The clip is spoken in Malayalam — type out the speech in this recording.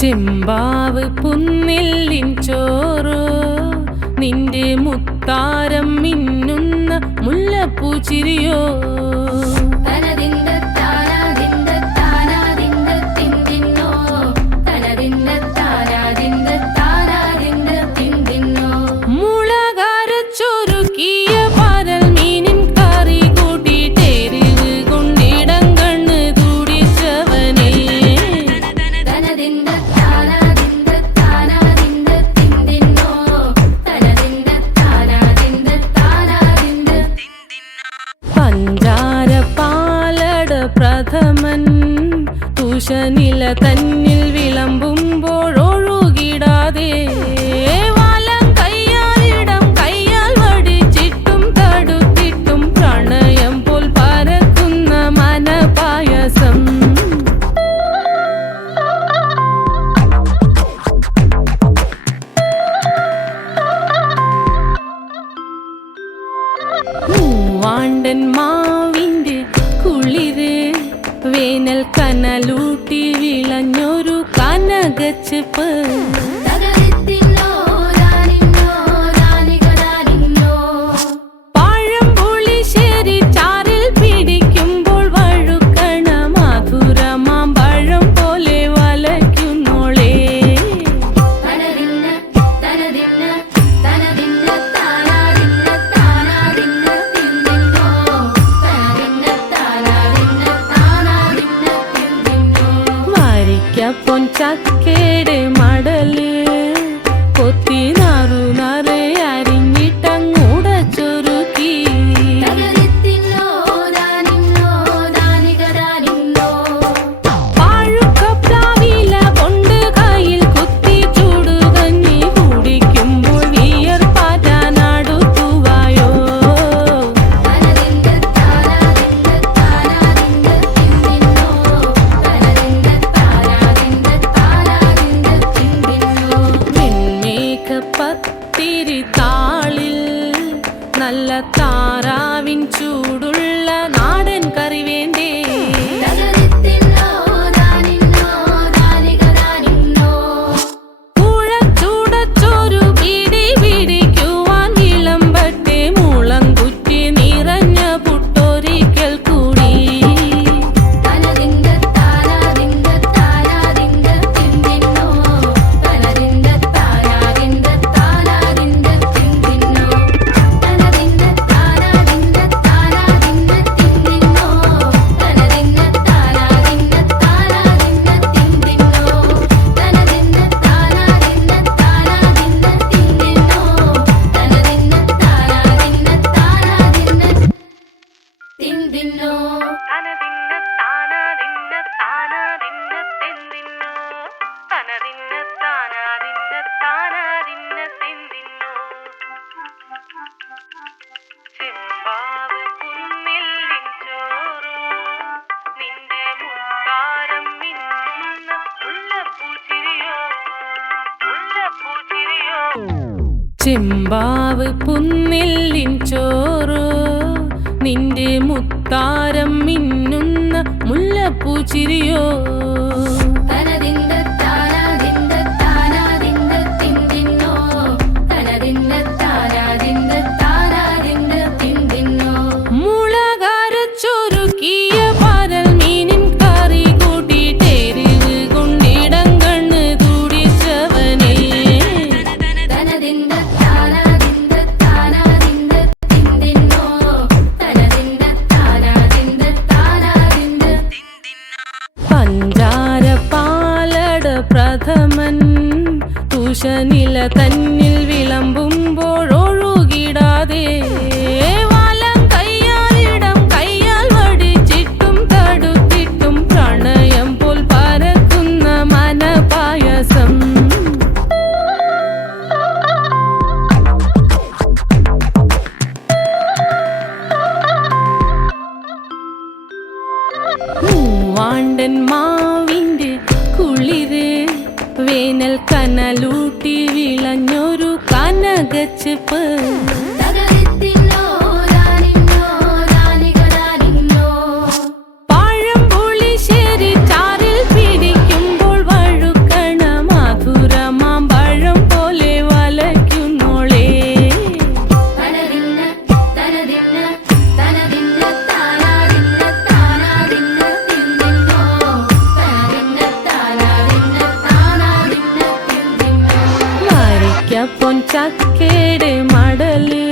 ചെമ്പാവ് പുന്നെല്ലിൻ ചോറ് നിന്റെ മുത്താരം മിന്നുന്ന മുല്ലപ്പൂച്ചിരിയോ പ്രഥമൻ തുഷനില തന്നിൽ വിളമ്പുമ്പോഴൊഴുകിടാതെ വലം കയ്യാലിടം കയ്യാൽ വടിച്ചിട്ടും തടുത്തിട്ടും പ്രണയം പോൽ പരക്കുന്ന മനപായസം മൂവാണ്ടൻ മാവിന്റെ കുളിര് വേനൽ കനലൂട്ടി വിളഞ്ഞൊരു കനകച്ചെപ്പ് പഴംപുളിശ്ശേരി ചാറിൽ പിടിക്കുമ്പോൾ വഴുക്കണ മധുരമാം പഴം പോലെ വലയ്ക്കുന്നോളേ പൊൻചക്കേടെ മടല് കൊത്തി നാറു നറെ അരിഞ്ഞിട്ടങ്ങൂടച്ചൊരുക്കി പാഴുക്കപ്ലാവില കൊണ്ട് കയ്യിൽ കുത്തി ചൂടുകഞ്ഞി കുടിക്കുമ്പോൾ വിയർപ്പാറ്റാനടുത്തുവായോ പത്തിരി താളിൽ നല്ല താറാവിൻ ചൂടുള്ള നാടൻ കറി വേണ്ടേ പുഴച്ചൂടച്ചോരു പിടി പിടിക്കുവാൻ വിളമ്പട്ടെ മുളം കുറ്റി നിറഞ്ഞ പുട്ടൊരിക്കൽ കൂടി ചെമ്പാവ് പുന്നെല്ലിൻ ചോറ് നിന്റെ മുത്താരം മിന്നുന്ന മുല്ലപ്പൂച്ചിരിയോ പ്രഥമൻ തുഷനില തന്നിൽ വിളമ്പുമ്പോഴൊഴുകിടാതെ വലം കയ്യാലിടം കയ്യാൽ വടിച്ചിട്ടും തടുത്തിട്ടും പ്രണയം പോൽ പരക്കുന്ന മനപായസം മൂവാണ്ടൻ മാവിന്റെ കുളിര് വേനൽ കനലൂട്ടി വിളഞ്ഞൊരു കനകച്ചെപ്പ് പഴംപുളിശ്ശേരി ചാറിൽ പിടിക്കുമ്പോൾ വഴുക്കണ പൊൻചക്കേട് മടല്